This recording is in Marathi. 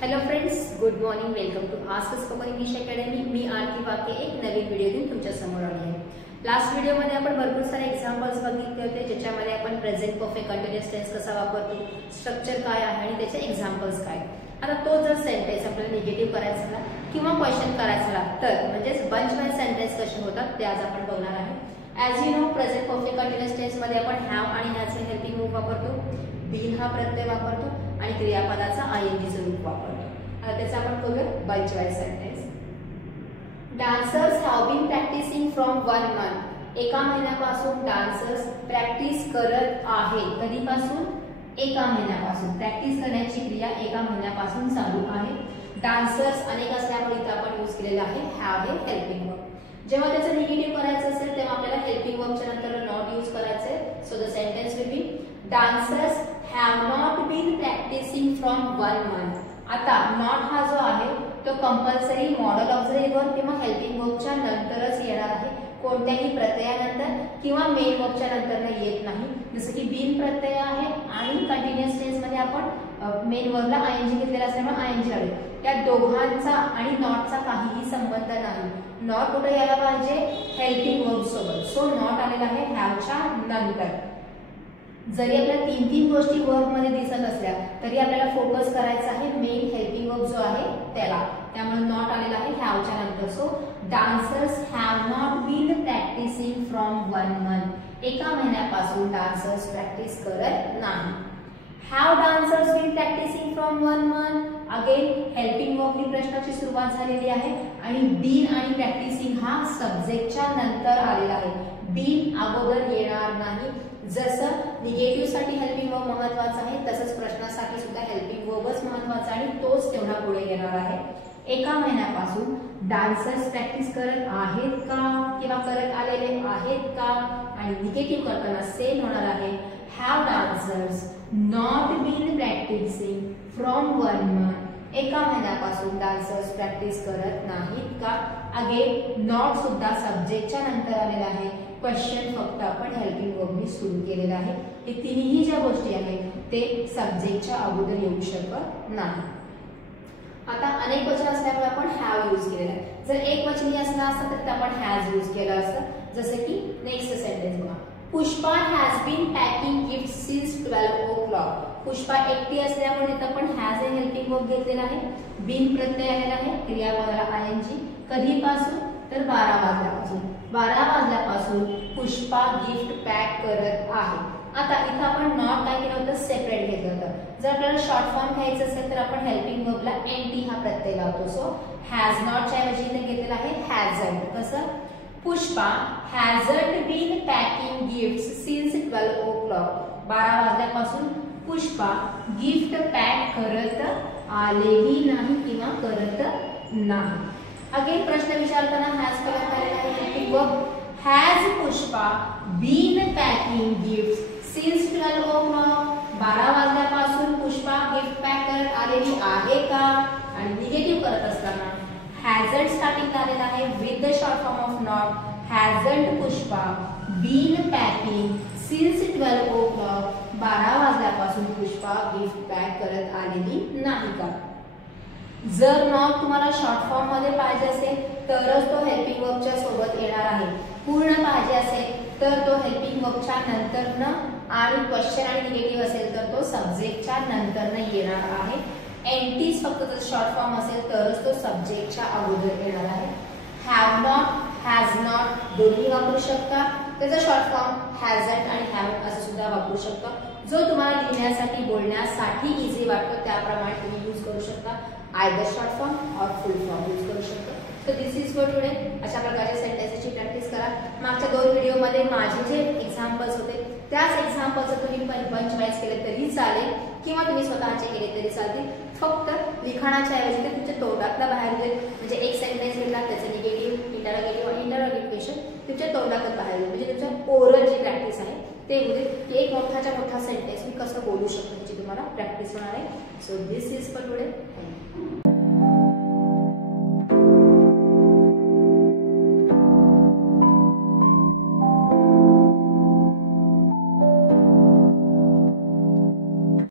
Hello friends, good morning. Welcome to Ask spoken English academy. मी आरती वाके एक नवीन व्हिडिओ घेऊन तुमच्या समोर आली आहे. लास्ट व्हिडिओमध्ये आपण भरपूर सारे एक्झाम्पल्स बघितले होते, ज्याच्यामध्ये आपण प्रेझेंट परफेक्ट कंटिन्युअस टेन्स कसा वापरतो, स्ट्रक्चर काय आहे आणि त्याचे एक्झाम्पल्स काय. आता तो जर सेंटेन्स आपल्याला निगेटिव्ह करायचा झाला किंवा क्वेश्चन करायचा झाला तर म्हणजेच बंच वाईज सेंटेन्स कसे होतात ते आज आपण बघणार आहे. As you know, present perfect continuous tense मध्ये आपण हॅव आणि हॅजचे हेल्पिंग वर्ब वापरतो, बीन हा प्रत्यय वापरतो आणि क्रियापदाचा आयएनजीचं रूप वापरतो. आता त्याचा आपण बघूया bunch wise sentence. Dancers have been practising from 1 month. एका महिन्यापासून डान्सर्स प्रॅक्टिस करत आहे. कधीपासून? एका महिन्यापासून. प्रॅक्टिस करण्याची क्रिया एका महिन्यापासून चालू आहे. डान्सर्स अनेक असल्यामुळे इथे आपण यूज केलेला आहे हॅव हे हेल्पिंग वर्ब. जेव्हा त्याचं निगेटिव्ह करायचं असेल तेव्हा आपल्याला हेल्पिंग वर्बच्या नंतर नॉट यूज करायचे. So the sentence will be dancers have not been practising from 1 month. आता नॉट हा जो आहे तो कंपल्सरी मॉडल ऑक्झिलरी वर्ब किंवा हेल्पिंग वर्बच्या नंतरच येणार आहे. कोणत्याही प्रत्ययानंतर किंवा मेन वर्बच्या नंतर येत नाही. जसं की बीन प्रत्यय आहे आणि कंटिन्युअस टेन्स मध्ये आपण मेन वर्बला आयएनजी घेतलेला असल्यामुळे आयएनजी आले. या दोघांचा आणि नॉटचा काहीही संबंध नाही. नॉट कुठे यायला पाहिजे? हेल्पिंग वर्ब सोबत. सो नॉट आलेला आहे हॅवच्या नंतर. जरी आपल्याला तीन गोष्टी वर्ब मध्ये दिसत असल्या तरी आपल्याला फोकस करायचा आहे मेन हेल्पिंग वर्ब जो आहे त्याला. त्यामुळे नॉट आलेला आहे हॅवच्या नंतर. So dancers have not been practising from 1 month. एका महिन्यापासून डान्सर्स प्रॅक्टिस करत नाही. Have dancers been practising from 1 month. Again helping वर्बनी प्रश्नाची सुरुवात झालेली आहे आणि बीन आणि प्रॅक्टिसिंग हा सब्जेक्टच्या नंतर आलेला आहे. बीन अगोदर येणार नाही. जसं निगेटिव्ह साठी हेल्पिंग वर्ब महत्वाचा आहे तसंच प्रश्नासाठी सुद्धा हेल्पिंग वर्बच महत्वाचा आणि तोच तेवढा पुढे येणार आहे. एका महिन्यापासून डान्सर्स प्रॅक्टिस करत आहेत का किंवा करत आलेले आहेत का, आणि निगेटिव्ह करताना सेम होणार आहे have dancers not been practising from 1 month. एका महिन्यापासून डान्सर्स प्रॅक्टिस करत नाहीत का. अगेन नॉट सुद्धा सब्जेक्टच्या नंतर आलेला आहे. क्वेश्चन फक्त आपण हेल्पिंग वर्बनी सुरू केलेला आहे. हे तिन्ही ज्या गोष्टी आहेत ते सब्जेक्टच्या अगोदर येऊ शकत नाही. आता अनेक वचन असल्यामुळे आपण हॅव यूज केलेला आहे. जर एक वचनी असला असता तर आपण हॅज यूज केलं असतं. जसं की नेक्स्ट सेंटेन्स बघा. Pushpa has been packing gift since 12 o'clock. Pushpa एकटी असल्यामुळे इथं आपण हॅज हे हेल्पिंग वर्ब घेतलेला आहे. बीन प्रत्यय आलेला आहे. क्रियापदाला आयएनजी. कधीपासून? तर 12 वाजल्यापासून. 12 वाजल्यापासून पुष्पा गिफ्ट पॅक करत आहे. आता इथं आपण नॉट काय केलं होतं? सेपरेट घेतलं होतं. जर आपल्याला शॉर्ट फॉर्म घ्यायचं असेल तर आपण हेल्पिंग वर्बला एनटी हा प्रत्यय लावतो. सो हॅज नॉटच्या ऐवजी इथे घेतलेला आहे हॅजंट. कसं? Pushpa hasn't been packing gifts since 12 o'clock. 12 वाजल्यापासून पुष्पा गिफ्ट पॅक करत आलेली नाही किंवा करत नाही. अगेन प्रश्न विचारताना हॅज करत आलेला आहे helping verb. Has Pushpa been packing gifts since 12 o'clock. 12 वाजल्यापासून पुष्पा गिफ्ट पॅक करत आलेली आहे का. आणि निगेटिव्ह करत असताना हॅझंट स्टार्टिंग आलेला आहे with the short form of not. Hasn't Pushpa been packing since 12 o'clock. 12 वाजल्यापासून पुष्पा गिफ्ट पॅक करत आलेली नाही का. जर नॉट तुम्हाला शॉर्ट फॉर्म मध्ये पाहिजे असेल तरच तो हेल्पिंग वर्बच्या सोबत येणार आहे. पूर्ण पाहिजे असेल तर तो हेल्पिंग वर्बच्या नंतरनं आणि क्वेश्चन आणि निगेटिव्ह असेल तर तो सब्जेक्टच्या नंतरनं येणार आहे. एनटीज फक्त जर शॉर्ट फॉर्म असेल तरच तो सब्जेक्टच्या अगोदर येणार आहे. हॅव नॉट, हॅज नॉट दोन्ही वापरू शकता. त्याचा शॉर्ट फॉर्म हॅझंट आणि हॅव असं सुद्धा वापरू शकता. जो तुम्हाला लिहिण्यासाठी बोलण्यासाठी इझी वाटतो त्याप्रमाणे तुम्ही यूज करू शकता. आयदर शॉर्ट फॉर्म और फुल फॉर्म यूज करू शकता. So this is for today. अशा प्रकारच्या सेंटेन्सेसची प्रॅक्टिस करा. मागच्या 2 व्हिडिओमध्ये माझे जे एक्झाम्पल्स होते त्याच एक्झाम्पल्स तुम्ही बंच वाईज केले तरी चालेल किंवा तुम्ही स्वतःचे केले तरी चालतील. फक्त लिखाणाच्या ऐवजी ते तुमच्या तोंडातला बाहेर येईल. म्हणजे एक सेंटेन्स घेतला त्याचं निगेटिव्ह, इंटरोगेटिव्ह आणि इंटरोगेटिव्ह तुमच्या तोंडातच बाहेर येईल. म्हणजे तुमच्या ओरल जी प्रॅक्टिस आहे ते होईल की एक मोठाच्या मोठा सेंटेन्स मी कसं बोलू शकतो त्याची तुम्हाला प्रॅक्टिस होणार आहे. So this is for today. Thank you.